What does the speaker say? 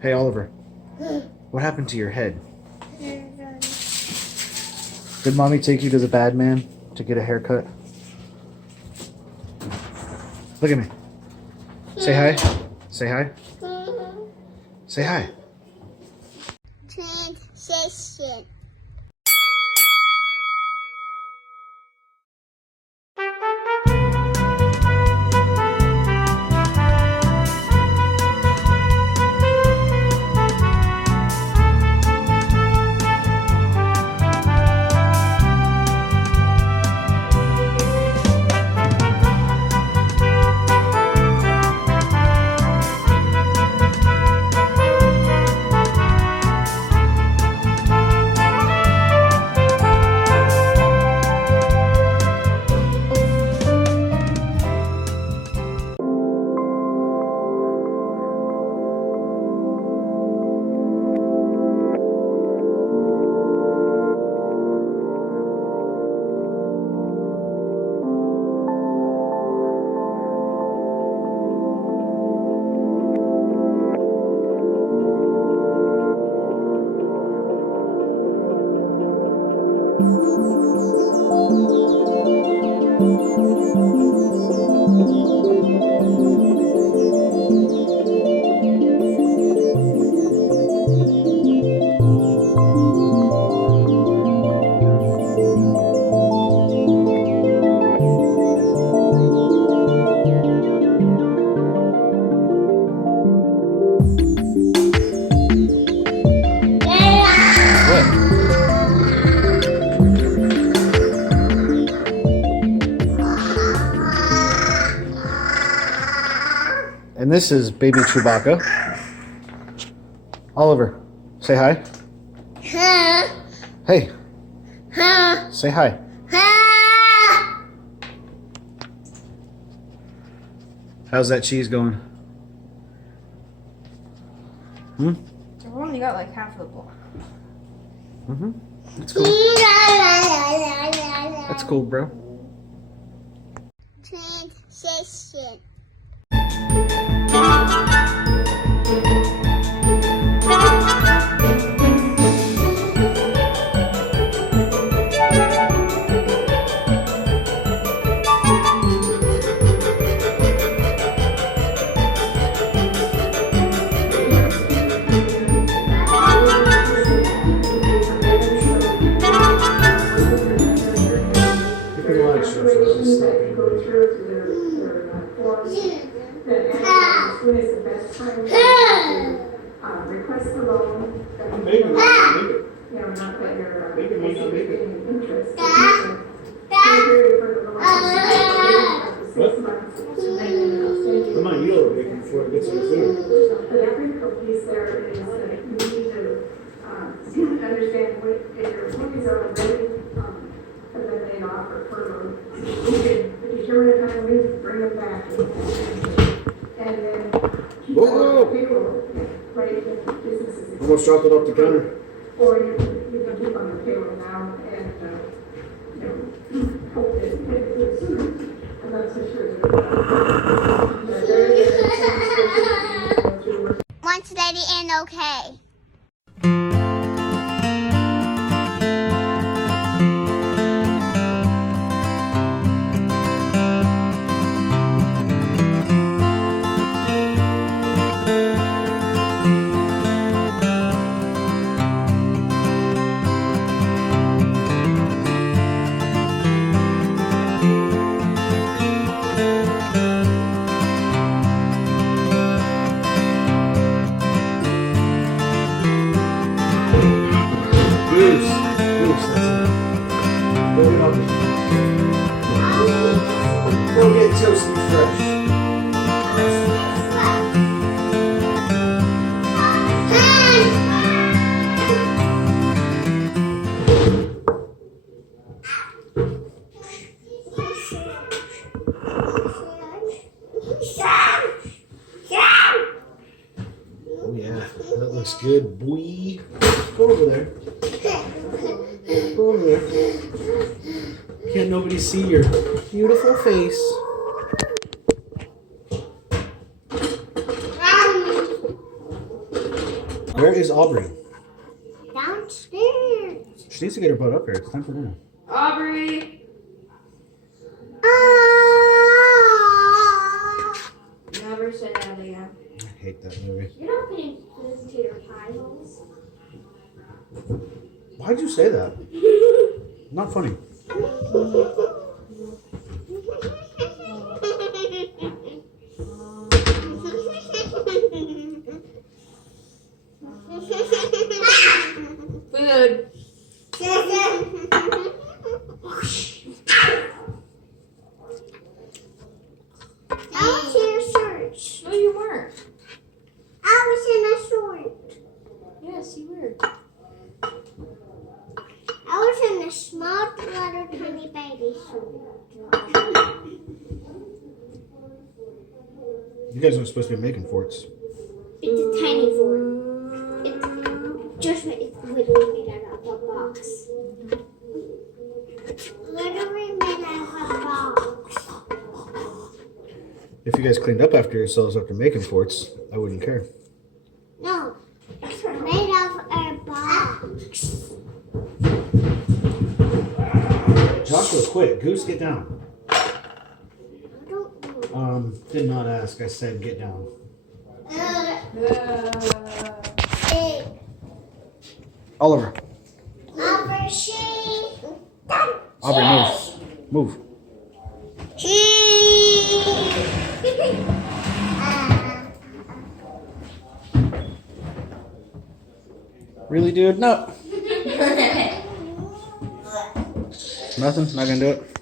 Hey, Oliver. What happened to your head? Did mommy take you to the bad man to get a haircut? Look at me. Say hi. Say hi. Say hi. Transition. And this is baby Chewbacca. Oliver, say hi. Hey. Say hi. How's that cheese going? I've only got like half of the bowl. That's cool. That's cool, bro. Transition. Request the loan. Maybe not that you're interest. I'm not yelling before it gets to the food. The critical piece there is that you need to understand what if your employees are already and then they offer furlough. You can determine a time we bring them back and then keep them on the payroll, right? If businesses. Almost dropped it off the counter. Or you can keep on the payroll now and hope that it goes sooner. I'm not so sure. Once ready and okay. Go get toasty fresh. Oh yeah, that looks good, boy. Go over there. Go over there. Can't nobody see your beautiful face. Where is Aubrey? Downstairs. She needs to get her butt up here. It's time for dinner. Aubrey! Ah. Never say that again. I hate that movie. You're not putting food to your pie holes. Why'd you say that? Not funny. Food. I was in a shirt. No, you weren't. I was in a short. Yes, you were. I was in a small little tiny baby short. You guys aren't supposed to be making forts. It's a tiny fort. It's just it's literally made out of a box. Literally made out of a box. If you guys cleaned up after yourselves after making forts, I wouldn't care. No, it's made of a box. Joshua, quit. Goose, get down. I don't know. Did not ask. I said get down. Big. Oliver. Aubrey, she. Aubrey, move. Move. Really, dude? No. Nothing? Not gonna do it?